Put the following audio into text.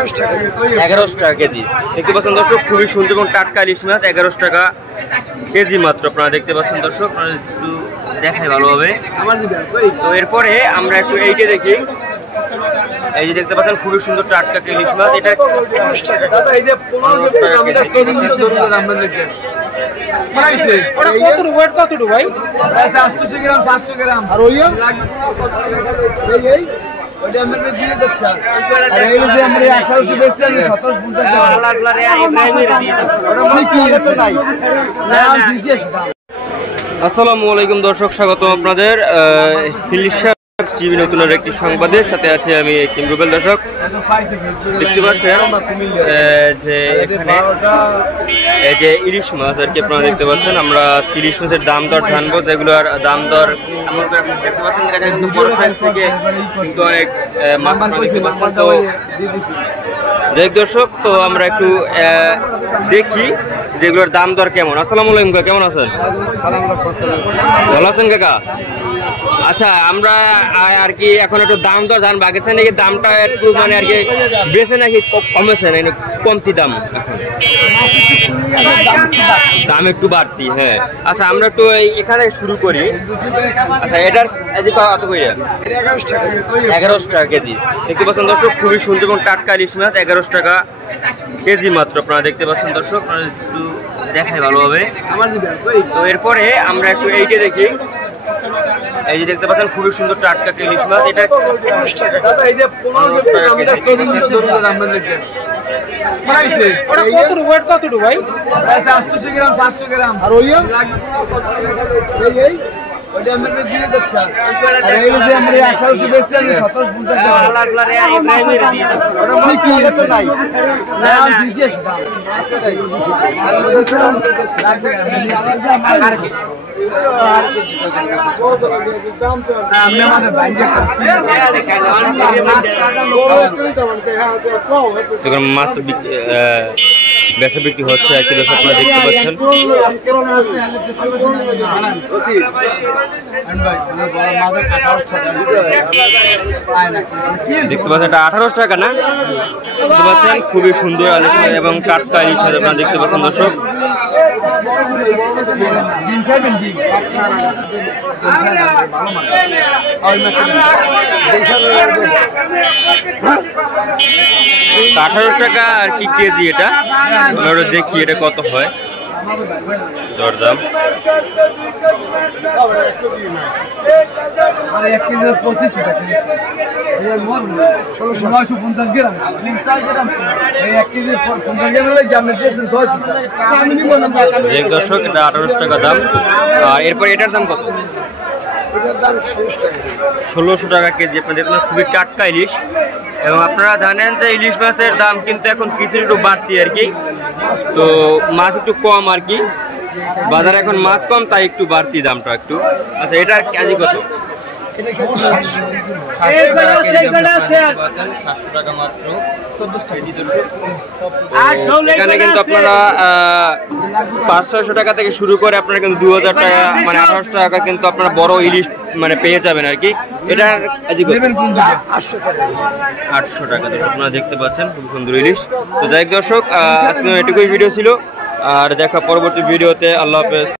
1100 টাকা কেজি দেখতে পাচ্ছেন দর্শক, খুবই সুন্দর এবং টাটকা ইলিশ মাছ 1100 টাকা কেজি মাত্র। আপনারা দেখতে পাচ্ছেন দর্শক, একটু দেখাই ভালোভাবে। তো এরপরে আমরা একটু এইটা দেখি, এই যে দেখতে পাচ্ছেন খুবই সুন্দর টাটকা ইলিশ মাছ, এটা আসসালামু আলাইকুম দর্শক, স্বাগত আপনাদের হিলিশা টিভি নতুন একটি সংবাদের সাথে আছে আমি চিমরুবেল। দর্শক দেখতে পাচ্ছেন যে এখানে এই যে ইলিশ মাছ আর কি আপনারা দেখতে পাচ্ছেন। আমরা ইলিশ মাছের দাম দর জানবো, যেগুলোর দাম দর এমন করে আপনি দেখতে পাচ্ছেন কিন্তু বড় সাইজ থেকে কিন্তু অনেক মাছ দেখতে পাচ্ছেন। তো যাই দর্শক, তো আমরা একটু দেখি যেগুলোর দাম দর কেমন। আসসালামু আলাইকুম কাকা, কেমন আছেন? ভালো আছেন কাকা? আচ্ছা, আমরা আর কি এখন একটু দাম দর জানবো। আগের চাই নাকি দামটা একটু মানে আর কি বেশি নাকি কমেছে, নাকি কমতি দাম? দাম একটু বাড়তি, হ্যাঁ। আচ্ছা, আমরা একটু এখানে শুরু করি। আচ্ছা, এটার কত করে? 1100 টাকা কেজি দেখতে পাচ্ছেন দর্শক, খুবই সুন্দর এবং টাটকা ইলিশ মাছ 1100 টাকা কেজি মাত্র। আপনারা দেখতে পাচ্ছেন দর্শক, একটু দেখাই ভালোভাবে। তো এরপরে আমরা একটু এইটা দেখি, এই যে দেখতে পাচ্ছেন খুবই সুন্দর টাটকা ইলিশ মাছ, এটা মাছ বেচা বিক্রি হচ্ছে আর কি দর্শক, আপনারা দেখতে পাচ্ছেন। দেখতে পাচ্ছেন এটা 1800 টাকা না? দেখতে পাচ্ছেন খুবই সুন্দর আলোচনা এবং টাটকা ইলিশ মাছ আপনারা দেখতে পাচ্ছেন দর্শক। $18 টাকা আর কি কেজি, এটা আমরা দেখি এটা কত হয় দরদাম। দর্শক, এটা 1800 টাকা দাম। আর এরপর এটার দাম কত? 1600 টাকা কেজি। আপনাদের খুবই টাটকা ইলিশ, এবং আপনারা জানেন যে ইলিশ মাছের দাম কিন্তু এখন কিছু একটু বাড়তি আর কি। তো মাছ একটু কম আর কি, বাজারে এখন মাছ কম, তাই একটু বাড়তি দামটা একটু। আচ্ছা, এটার কেজি কত? 700 টাকা মাত্র। এখানে কিন্তু আপনারা 500-600 টাকা থেকে শুরু করে আপনারা কিন্তু 2000 টাকা মানে 1800 টাকা কিন্তু আপনারা বড় ইলিশ মানে পেয়ে যাবেন আর কি। এটার 800 টাকা আপনারা দেখতে পাচ্ছেন, খুব সুন্দর ইলিশ। তো যাই হোক দর্শক, আজকে এটুকুই ভিডিও ছিল, আর দেখা পরবর্তী ভিডিওতে। আল্লাহ হাফেজ।